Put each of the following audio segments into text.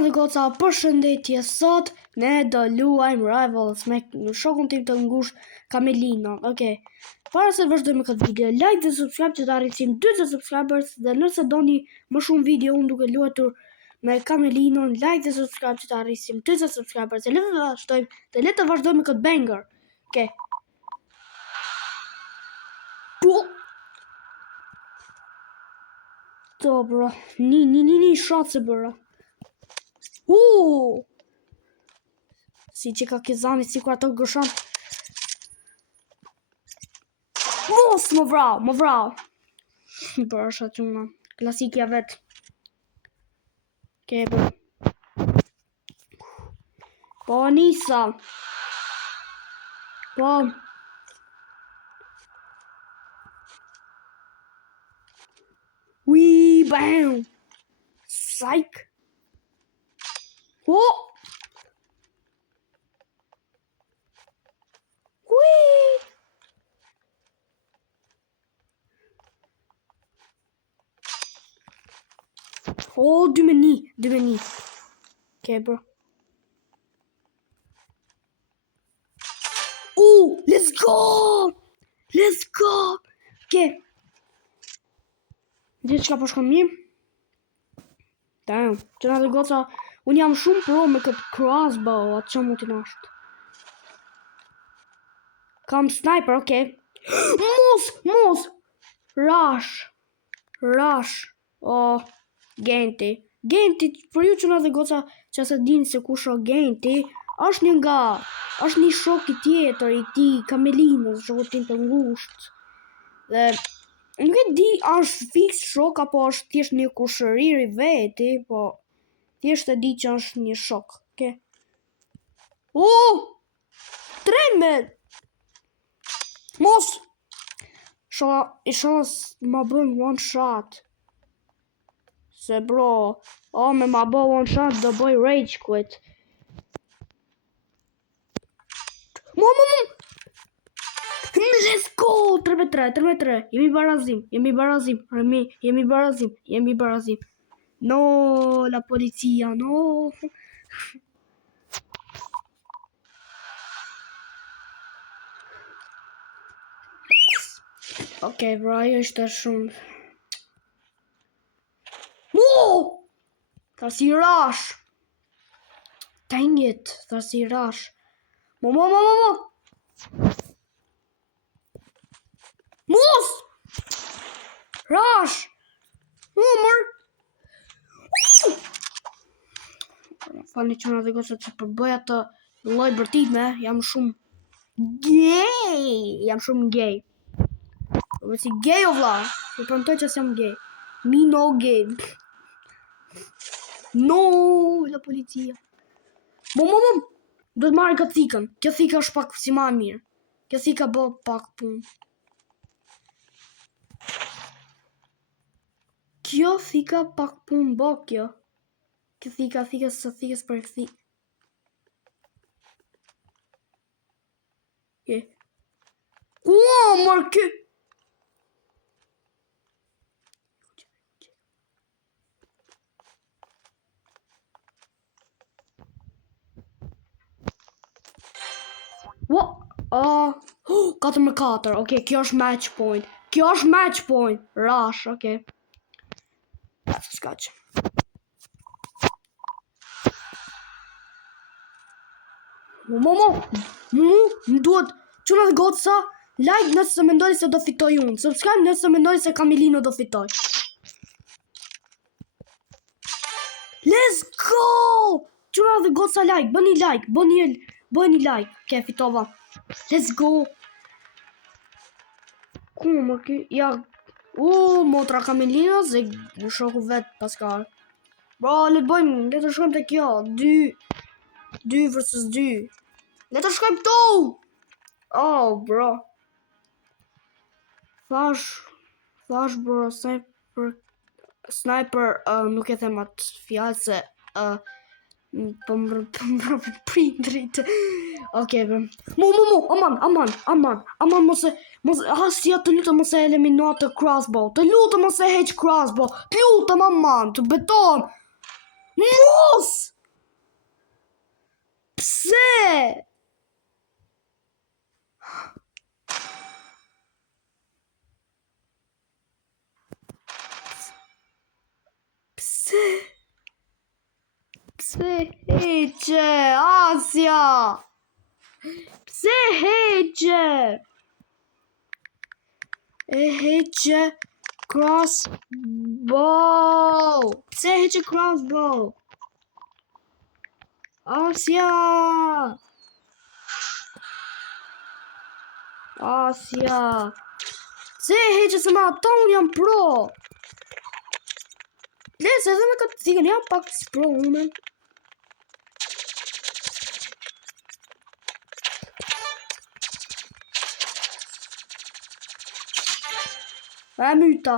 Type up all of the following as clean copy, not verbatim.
Gjëna dhe goca, përshëndetje, sot ne do luajmë Rivals me shokun tim të ngushtë Kamelino. Okej. Para se të vazhdojmë këtë video, like dhe subscribe që të arrisim 20 subscribers dhe nëse doni më shumë video unë duke luajtur me Kamelinon, like dhe subscribe që të arrisim 20 subscribers dhe le të vazhdojmë këtë banger. Okej. To bro, ni shot se bro. Si që ka kizani, si kur ato gëshan. Mos, më vrau. Bërë është atë quna, klasikja vetë. Okej, bërë. Po, nisa. Po. Wee, bam. Psych. Oh! Whee! Oh, du me ni. Okay, bro. Oh, let's go! Okay. Gjithë që ka përshkon mirë. Damn, që nga dhe goca, unë jam shumë pro me këtë crossbow, atë që mund t'i nashtë. Kam sniper, okej. Mos! Rush. Oh, Genti, për ju që nga dhe goca që se dini se kush o Genti, është një shok I tjetër I ti, Kamelinës, shoku tim të ngushtë. Dhe nuk e di është fix shok apo është thjesht një kushërir I veti, po thjesht e di që është një shok, okay? Tremen! Mos! Isha ma bën one shot. Se bro, me ma bë one shot do bëj rage quit. Let's go! 3v3. Jemi barazim. No, la polizia, no. Okej, bro, ajo ishte shumë. Ta si rush. Dang it, ta si rush. Mo. Mos! Rush! Mër! Fani që nga dhe gosët që përbëja të loj bërtime, jam shumë gay. Përve si gay o vla, I përntoj që jam gay. Mi no gay. No, la polizia. Mom. Do të marrë këtë thikën. Kjo thika është pak si ma mirë. Kjo thika bë pak punë. Kjo thika pak punë bë kjo. Kjo thika së thikës për këthi. Mërë kjo. What? 4-4. Okay, kjo është match point. Rush, okay. Skaq. Më duhet që në dhe goca, like nëse mendoj se do fitoj unë, subscribe nëse mendoj se Kamelino do fitoj. Let's go! Që në dhe goca like, bëni like, ke fitova. Let's go! Ku më ki, ja, motra Kamelino, ze shoku vetë paskar. Bro, le të shkojmë të kjo, 2 versus 2. Le të shkojmë tu! Oh, bro. Flash, bro, sniper, nuk e them atë fjallë se, për prindrit. Okej, bro. Aman, mos të lutem mos e elimino atë crossbow. Të lutem mos e heq crossbow. Të lutem, aman, të beton. Mos! Pse? Pse heqe? Asja! Pse heqe? E heqe crossbow. Pse heqe crossbow? Asja! Asja! Pse heqe se ma ata unë jam pro? Lese edhe me këtë thikën jam pak pro unë. E myta.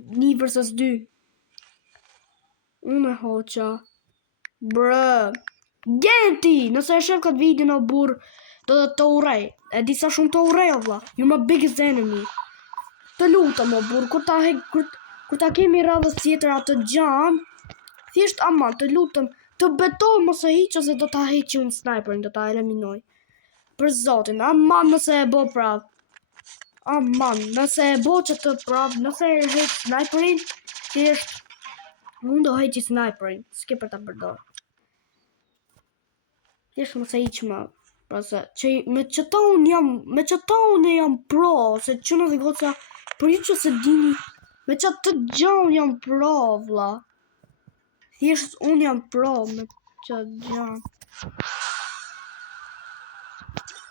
1 versus 2. Unë e hoqa. Brë. Genti! Nëse e shef këtë video në burë, do të urej. E disa shumë të urej, o vla. You're my biggest enemy. Të lutem, o burë, kur ta kemi radhës tjetër atë gjan, thjesht aman, të lutem, të betoj mos e hiq ose do ta heqi unë sniperin, do ta eliminoj. Për zotin, aman nëse e bo prav. Aman, nëse e bo që të prav, nëse e heq sniperin, thjesht unë do heqi sniperin, s'ke për ta përdor. Thjesht mos e hiq më. Prase, me qëta unë jam pro, se qëna dhe goca, për ju që se dini, me qatë të gjan jam pro, vla. Thjesht unë jam pro me qatë gjan.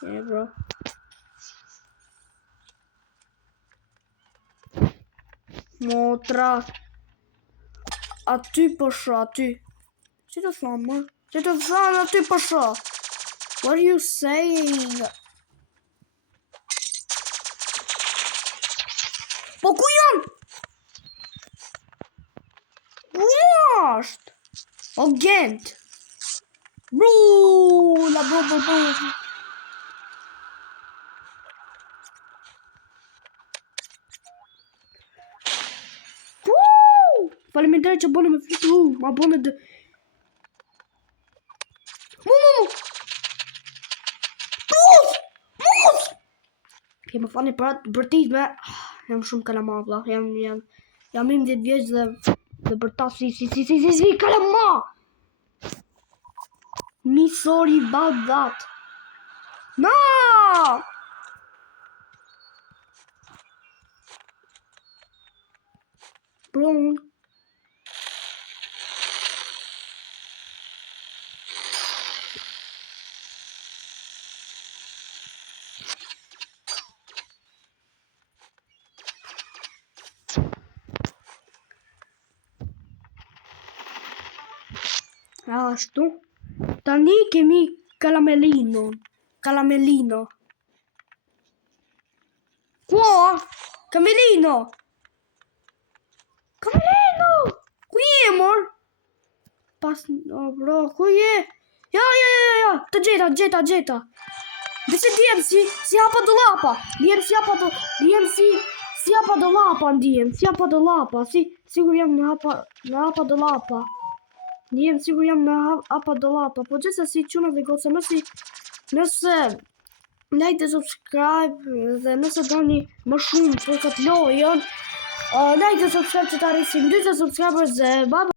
E, bro. Motra. Aty pësho, aty. Që të thamë, më? Që të thamë, aty pësho. What are you saying? Po ku janë? Washt! O gent! Bro! La bro. Faleminderit që bënë me flitë. Ma bënë dë... Mus! Ke më fani për atë bërtit me... Jam shumë kalama, vla. Jam 11 vjeç dhe për ta si kalama! Me sorry about that. No! Bro... Ashtu. Tani kemi Caramelino. Qua? Camelino! Ku je, mor? Pas... Oh, bro, ku je? Ja. Të gjeta. Dhe se djem si hapa do lapa. Djem si hapa do lapa, ndjem. Si hapa do lapa. Sigur jam në hapa do lapa. Ndjem sigur jam në hapa do lapa. Po gjithse si quna dhe goce, nëse like dhe subscribe dhe nëse doni më shumë për këtë lojën, like dhe subscribe që ta rrisim 20 subscribers dhe bye bye.